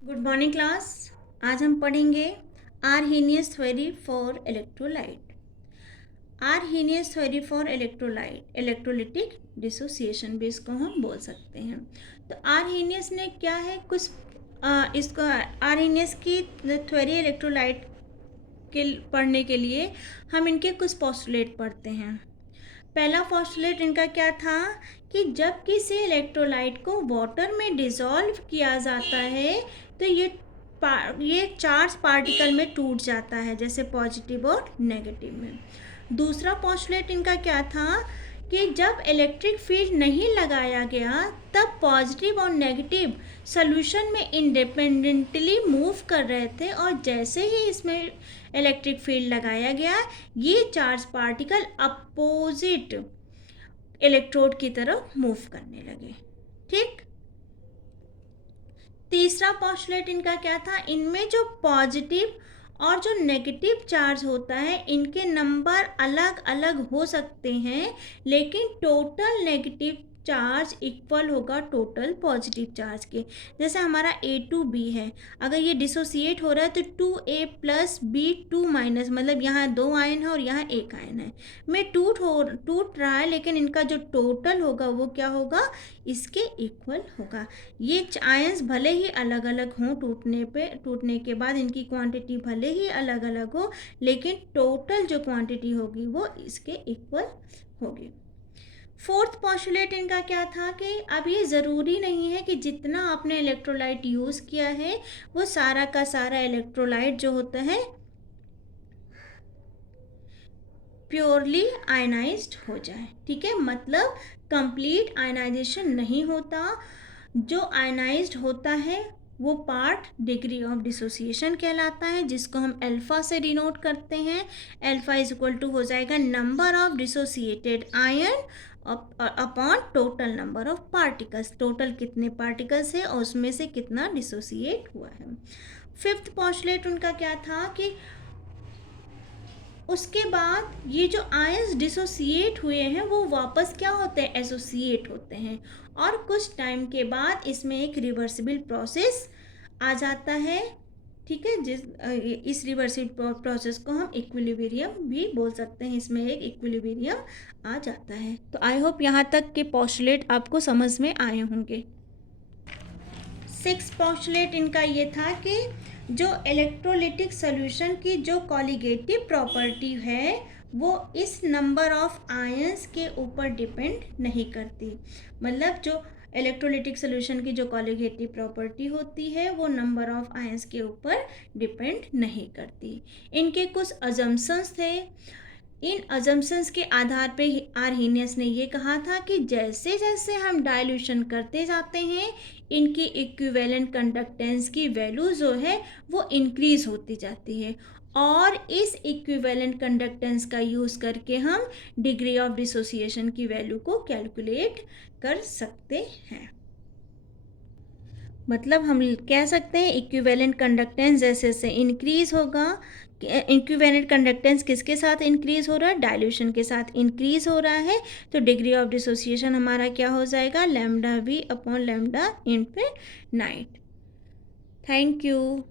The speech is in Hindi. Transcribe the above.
Good morning class. आज हम पढ़ेंगे Arrhenius theory for electrolyte. Arrhenius theory for electrolyte electrolytic dissociation भी इसको हम बोल सकते हैं। तो आर्हेनियस ने क्या है कुछ इसको आर्हेनियस की थ्योरी इलेक्ट्रोलाइट के पढ़ने के लिए हम इनके कुछ पोस्टुलेट पढ़ते हैं। पहला पोस्टुलेट इनका क्या था कि जब किसी इलेक्ट्रोलाइट को वाटर में डिसॉल्व किया जाता है तो ये चार्ज पार्टिकल में टूट जाता है, जैसे पॉजिटिव और नेगेटिव में। दूसरा पोस्टुलेट इनका क्या था कि जब इलेक्ट्रिक फील्ड नहीं लगाया गया तब पॉजिटिव और नेगेटिव सॉल्यूशन में इंडिपेंडेंटली मूव कर रहे थे, और जैसे ही इसमें इलेक्ट्रिक फील्ड लगाया गया ये चार्ज पार्टिकल अपोजिट इलेक्ट्रोड की तरफ मूव करने लगे। ठीक। तीसरा पोस्टुलेट इनका क्या था, इनमें जो पॉजिटिव और जो नेगेटिव चार्ज होता है इनके नंबर अलग अलग हो सकते हैं, लेकिन टोटल नेगेटिव चार्ज इक्वल होगा टोटल पॉजिटिव चार्ज के। जैसे हमारा A2B है, अगर ये डिसोसिएट हो रहा है तो 2A प्लस B2 माइनस, मतलब यहाँ 2 आयन है और यहाँ 1 आयन है, में टूट रहा है, लेकिन इनका जो टोटल होगा वो क्या होगा, इसके इक्वल होगा। ये आयंस भले ही अलग अलग हों, टूटने के बाद इनकी क्वांटिटी भले ही अलग अलग हो, लेकिन टोटल जो क्वांटिटी होगी वो इसके इक्वल होगी। फोर्थ पोस्टुलेट इनका क्या था कि अब ये ज़रूरी नहीं है कि जितना आपने इलेक्ट्रोलाइट यूज़ किया है वो सारा का सारा इलेक्ट्रोलाइट जो होता है प्योरली आयनाइज्ड हो जाए। ठीक है, मतलब कंप्लीट आयनाइजेशन नहीं होता। जो आयनाइज्ड होता है वो पार्ट डिग्री ऑफ डिसोसिएशन कहलाता है, जिसको हम अल्फा से डिनोट करते हैं। अल्फा इज इक्वल टू हो जाएगा number of dissociated ion upon total number of particles. Total कितने पार्टिकल्स है और उसमें से कितना डिसोसिएट हुआ है। फिफ्थ पोस्टुलेट उनका क्या था कि उसके बाद ये जो आयंस डिसोसिएट हुए हैं वो वापस क्या होते हैं, एसोसिएट होते हैं, और कुछ टाइम के बाद इसमें एक रिवर्सिबल प्रोसेस आ जाता है। ठीक है, इस रिवर्सिबल प्रोसेस को हम इक्विलिब्रियम भी बोल सकते हैं। इसमें एक इक्विलिब्रियम आ जाता है। तो आई होप यहाँ तक के पोस्टुलेट आपको समझ में आए होंगे। सिक्स पोस्टुलेट इनका ये था कि जो इलेक्ट्रोलिटिक सॉल्यूशन की जो कॉलिगेटिव प्रॉपर्टी है वो इस नंबर ऑफ आयंस के ऊपर डिपेंड नहीं करती। मतलब जो इलेक्ट्रोलिटिक सॉल्यूशन की जो कॉलिगेटिव प्रॉपर्टी होती है वो नंबर ऑफ आयंस के ऊपर डिपेंड नहीं करती। इनके कुछ अजम्पशंस थे। इन अजम्पशंस के आधार पे आर्हेनियस ने ये कहा था कि जैसे जैसे हम डाइल्यूशन करते जाते हैं इनकी इक्विवेलेंट कंडक्टेंस की वैल्यू जो है वो इंक्रीज होती जाती है, और इस इक्विवेलेंट कंडक्टेंस का यूज़ करके हम डिग्री ऑफ डिसोसिएशन की वैल्यू को कैलकुलेट कर सकते हैं। मतलब हम कह सकते हैं इक्विवेलेंट कंडक्टेंस जैसे जैसे इंक्रीज होगा, इक्विवेलेंट कंडक्टेंस किसके साथ इंक्रीज हो रहा है, डाइल्यूशन के साथ इंक्रीज हो रहा है, तो डिग्री ऑफ डिसोसिएशन हमारा क्या हो जाएगा, λV upon λ infinite. Thank you.